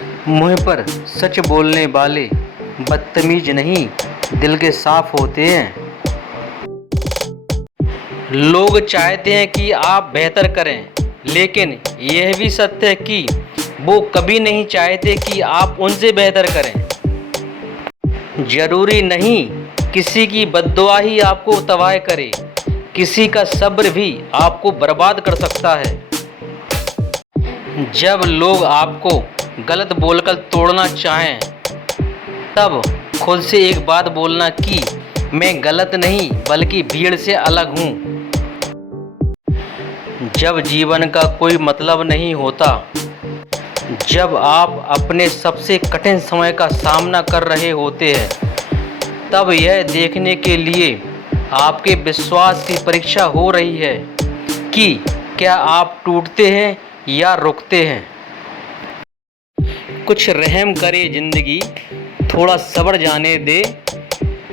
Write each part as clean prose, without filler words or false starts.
मुँह पर सच बोलने वाले बदतमीज नहीं, दिल के साफ होते हैं। लोग चाहते हैं कि आप बेहतर करें, लेकिन यह भी सत्य है कि वो कभी नहीं चाहते कि आप उनसे बेहतर करें। जरूरी नहीं किसी की बद्दुआ ही आपको तबाह करे, किसी का सब्र भी आपको बर्बाद कर सकता है। जब लोग आपको गलत बोलकर तोड़ना चाहें, तब खुद से एक बात बोलना कि मैं गलत नहीं बल्कि भीड़ से अलग हूँ। जब जीवन का कोई मतलब नहीं होता, जब आप अपने सबसे कठिन समय का सामना कर रहे होते हैं, तब यह देखने के लिए आपके विश्वास की परीक्षा हो रही है कि क्या आप टूटते हैं या रुकते हैं। कुछ रहम करे जिंदगी, थोड़ा सब्र जाने दे,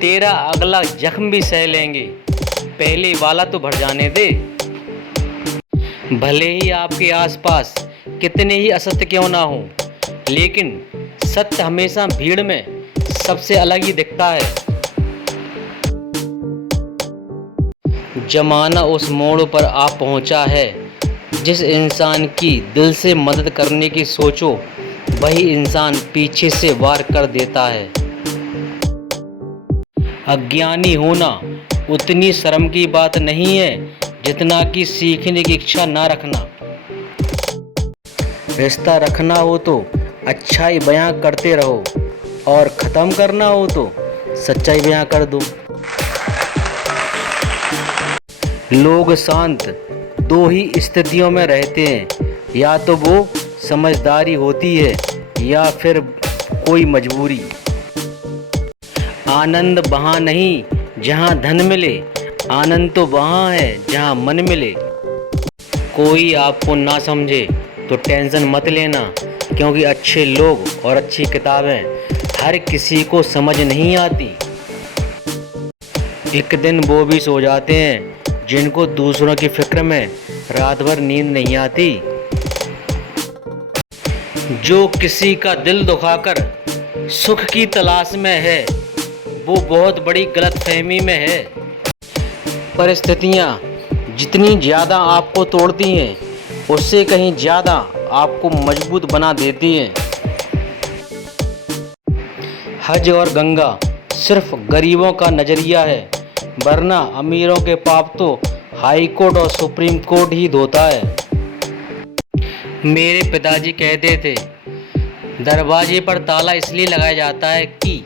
तेरा अगला जख्म भी सह लेंगे, पहले वाला तो भर जाने दे। भले ही आपके आसपास कितने ही असत्य क्यों ना हो, लेकिन सत्य हमेशा भीड़ में सबसे अलग ही दिखता है। जमाना उस मोड़ पर आ पहुंचा है, जिस इंसान की दिल से मदद करने की सोचो, वही इंसान पीछे से वार कर देता है। अज्ञानी होना उतनी शर्म की बात नहीं है जितना कि सीखने की इच्छा ना रखना। रिश्ता रखना हो तो अच्छाई बयां करते रहो, और ख़त्म करना हो तो सच्चाई बयां कर दो। लोग शांत दो ही स्थितियों में रहते हैं, या तो वो समझदारी होती है या फिर कोई मजबूरी। आनंद वहाँ नहीं जहाँ धन मिले, आनंद तो वहाँ है जहाँ मन मिले। कोई आपको ना समझे तो टेंशन मत लेना, क्योंकि अच्छे लोग और अच्छी किताबें हर किसी को समझ नहीं आती। एक दिन वो भी सो जाते हैं जिनको दूसरों की फिक्र में रात भर नींद नहीं आती। जो किसी का दिल दुखाकर सुख की तलाश में है, वो बहुत बड़ी गलतफहमी में है। परिस्थितियाँ जितनी ज़्यादा आपको तोड़ती हैं, उससे कहीं ज़्यादा आपको मजबूत बना देती हैं। हज और गंगा सिर्फ गरीबों का नज़रिया है, वरना अमीरों के पाप तो हाई कोर्ट और सुप्रीम कोर्ट ही धोता है। मेरे पिताजी कहते थे, दरवाजे पर ताला इसलिए लगाया जाता है कि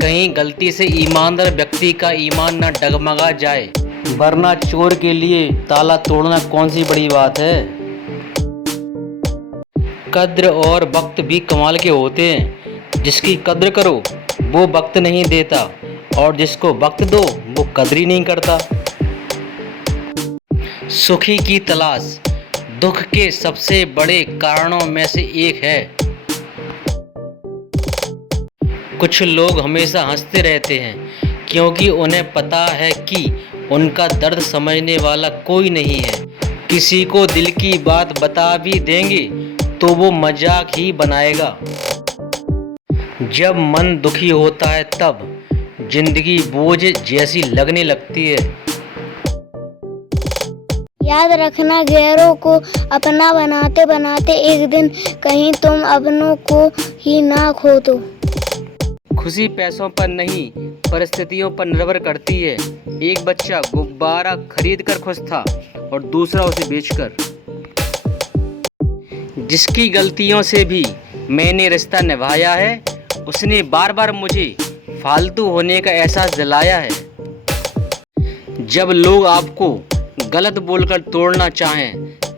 कहीं गलती से ईमानदार व्यक्ति का ईमान न डगमगा जाए, वरना चोर के लिए ताला तोड़ना कौन सी बड़ी बात है। कद्र और वक्त भी कमाल के होते हैं। जिसकी कद्र करो वो वक्त नहीं देता, और जिसको वक्त दो वो कद्र ही नहीं करता। सुखी की तलाश दुख के सबसे बड़े कारणों में से एक है। कुछ लोग हमेशा हंसते रहते हैं, क्योंकि उन्हें पता है कि उनका दर्द समझने वाला कोई नहीं है। किसी को दिल की बात बता भी देंगे तो वो मजाक ही बनाएगा। जब मन दुखी होता है तब जिंदगी बोझ जैसी लगने लगती है। याद रखना, गैरों को अपना बनाते बनाते एक दिन कहीं तुम अपनों को ही ना खो दो। खुशी पैसों पर नहीं, परिस्थितियों पर निर्भर करती है। एक बच्चा गुब्बारा खरीदकर खुश था और दूसरा उसे बेचकर। जिसकी गलतियों से भी मैंने रिश्ता निभाया है, उसने बार बार मुझे फालतू होने का एहसास दिलाया है। जब लोग आपको गलत बोलकर तोड़ना चाहें,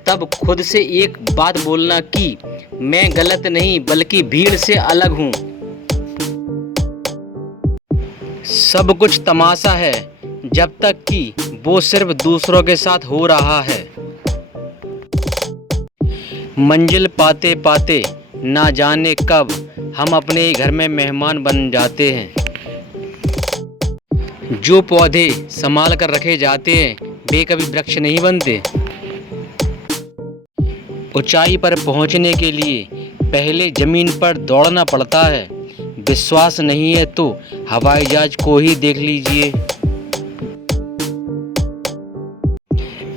तब खुद से एक बात बोलना कि मैं गलत नहीं बल्कि भीड़ से अलग हूँ। सब कुछ तमाशा है जब तक कि वो सिर्फ दूसरों के साथ हो रहा है। मंजिल पाते पाते ना जाने कब हम अपने ही घर में मेहमान बन जाते हैं। जो पौधे संभाल कर रखे जाते हैं वे कभी वृक्ष नहीं बनते। ऊंचाई पर पहुंचने के लिए पहले ज़मीन पर दौड़ना पड़ता है। विश्वास नहीं है तो हवाई जहाज को ही देख लीजिए।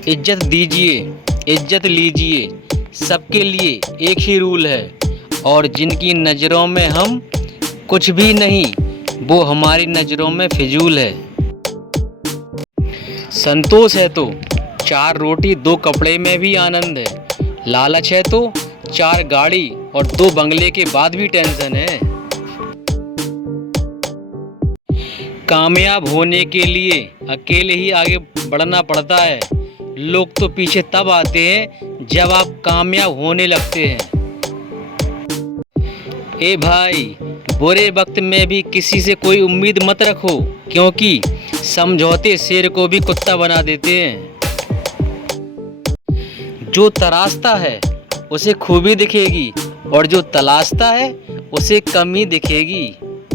इज्जत दीजिए, इज्जत लीजिए, सबके लिए एक ही रूल है, और जिनकी नज़रों में हम कुछ भी नहीं, वो हमारी नज़रों में फिजूल है। संतोष है तो 4 रोटी 2 कपड़े में भी आनंद है। लालच है तो 4 गाड़ी और 2 बंगले के बाद भी टेंशन है। कामयाब होने के लिए अकेले ही आगे बढ़ना पड़ता है। लोग तो पीछे तब आते हैं जब आप कामयाब होने लगते हैं। ए भाई, बुरे वक्त में भी किसी से कोई उम्मीद मत रखो, क्योंकि समझौते शेर को भी कुत्ता बना देते हैं। जो तराशता है उसे खूबी दिखेगी, और जो तलाशता है उसे कमी दिखेगी,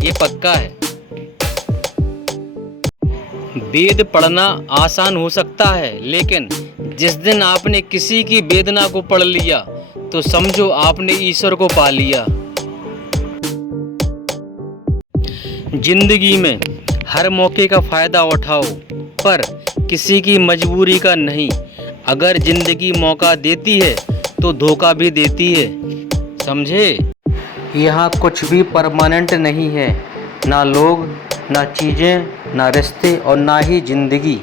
ये पक्का है। वेद पढ़ना आसान हो सकता है, लेकिन जिस दिन आपने किसी की वेदना को पढ़ लिया तो समझो आपने ईश्वर को पा लिया। जिंदगी में हर मौके का फ़ायदा उठाओ, पर किसी की मजबूरी का नहीं। अगर जिंदगी मौका देती है तो धोखा भी देती है, समझे। यहाँ कुछ भी परमानेंट नहीं है, ना लोग, ना चीज़ें, ना रिश्ते, और ना ही जिंदगी।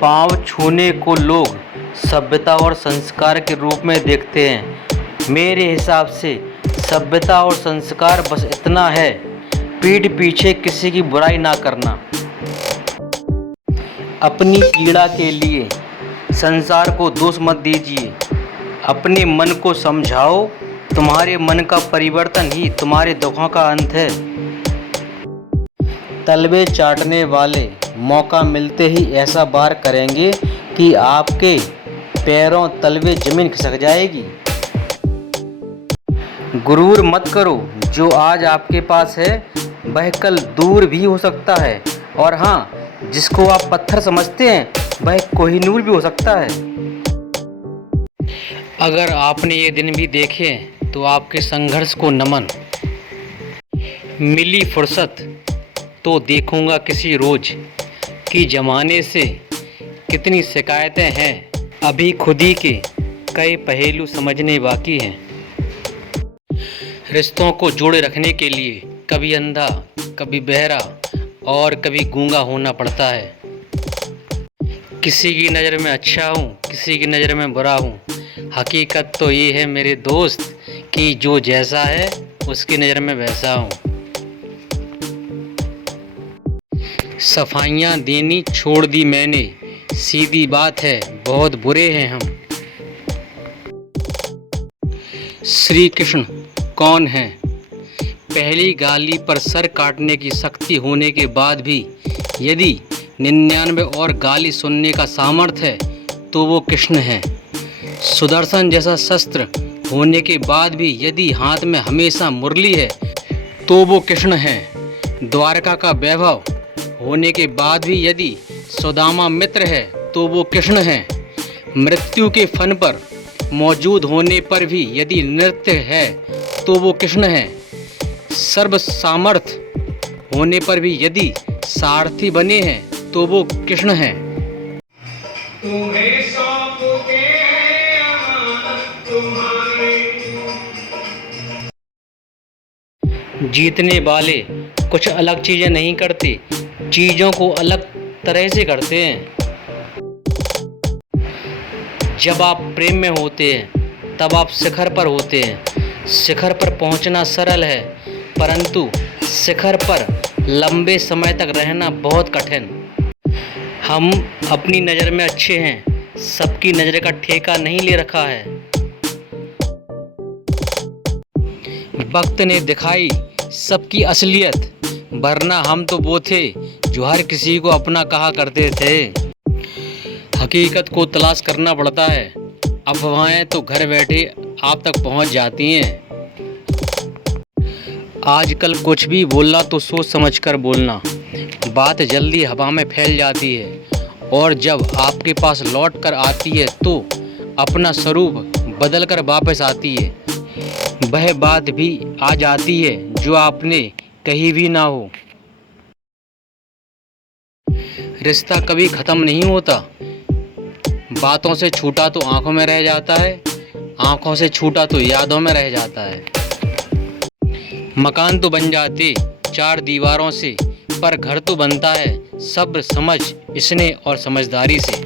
पाँव छूने को लोग सभ्यता और संस्कार के रूप में देखते हैं। मेरे हिसाब से सभ्यता और संस्कार बस इतना है, पीठ पीछे किसी की बुराई ना करना। अपनी पीड़ा के लिए संसार को दोष मत दीजिए। अपने मन को समझाओ, तुम्हारे मन का परिवर्तन ही तुम्हारे दुखों का अंत है। तलवे चाटने वाले मौका मिलते ही ऐसा वार करेंगे कि आपके पैरों तलवे जमीन खिसक जाएगी। गुरूर मत करो, जो आज आपके पास है वह कल दूर भी हो सकता है, और हाँ, जिसको आप पत्थर समझते हैं वह कोहिनूर भी हो सकता है। अगर आपने ये दिन भी देखे तो आपके संघर्ष को नमन। मिली फुर्सत तो देखूंगा किसी रोज कि ज़माने से कितनी शिकायतें हैं, अभी खुदी के कई पहलू समझने बाकी हैं। रिश्तों को जोड़े रखने के लिए कभी अंधा, कभी बहरा और कभी गूंगा होना पड़ता है। किसी की नज़र में अच्छा हूँ, किसी की नज़र में बुरा हूँ। हकीकत तो ये है मेरे दोस्त कि जो जैसा है उसकी नज़र में वैसा हूँ। सफाइयाँ देनी छोड़ दी मैंने, सीधी बात है बहुत बुरे हैं हम। श्री कृष्ण कौन हैं? पहली गाली पर सर काटने की शक्ति होने के बाद भी यदि 99 और गाली सुनने का सामर्थ्य है तो वो कृष्ण हैं। सुदर्शन जैसा शस्त्र होने के बाद भी यदि हाथ में हमेशा मुरली है तो वो कृष्ण हैं। द्वारका का वैभव होने के बाद भी यदि सुदामा मित्र है तो वो कृष्ण हैं। मृत्यु के फन पर मौजूद होने पर भी यदि नृत्य है तो वो कृष्ण हैं। सर्व सामर्थ्य होने पर भी यदि सारथी बने हैं तो वो कृष्ण हैं। तुम्हें सौंपते हैं अमानत तुम्हारे। जीतने वाले कुछ अलग चीज़ें नहीं करते, चीज़ों को अलग तरह से करते हैं। जब आप प्रेम में होते हैं तब आप शिखर पर होते हैं। शिखर पर पहुंचना सरल है, परंतु शिखर पर लंबे समय तक रहना बहुत कठिन। हम अपनी नज़र में अच्छे हैं, सबकी नज़र का ठेका नहीं ले रखा है। वक्त ने दिखाई सबकी असलियत, वरना हम तो वो थे जो हर किसी को अपना कहा करते थे। हकीकत को तलाश करना पड़ता है, अफवाहें तो घर बैठे आप तक पहुंच जाती हैं। आजकल कुछ भी बोलना तो सोच समझकर बोलना, बात जल्दी हवा में फैल जाती है, और जब आपके पास लौट कर आती है तो अपना स्वरूप बदल कर वापस आती है। वह बात भी आ जाती है जो आपने कही भी ना हो। रिश्ता कभी ख़त्म नहीं होता, बातों से छूटा तो आंखों में रह जाता है, आंखों से छूटा तो यादों में रह जाता है। मकान तो बन जाते चार दीवारों से, पर घर तो बनता है सब्र, समझ, स्नेह और समझदारी से।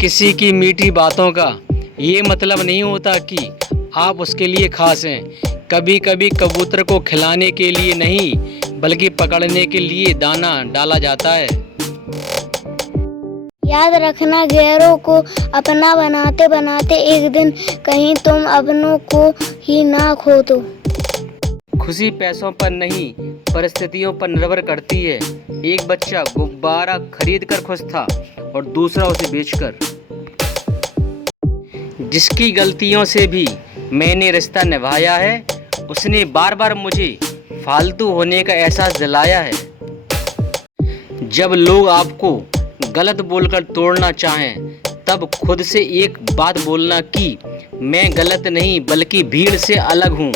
किसी की मीठी बातों का ये मतलब नहीं होता कि आप उसके लिए खास हैं। कभी कभी कबूतर को खिलाने के लिए नहीं बल्कि पकड़ने के लिए दाना डाला जाता है। याद रखना, गैरों को अपना बनाते बनाते एक दिन कहीं तुम अपनों को ही ना खो दो। खुशी पैसों पर नहीं परिस्थितियों पर निर्भर करती है। एक बच्चा गुब्बारा खरीद कर खुश था और दूसरा उसे बेचकर। जिसकी गलतियों से भी मैंने रिश्ता निभाया है, उसने बार बार मुझे फालतू होने का एहसास दिलाया है। जब लोग आपको गलत बोलकर तोड़ना चाहें, तब खुद से एक बात बोलना कि मैं गलत नहीं बल्कि भीड़ से अलग हूँ।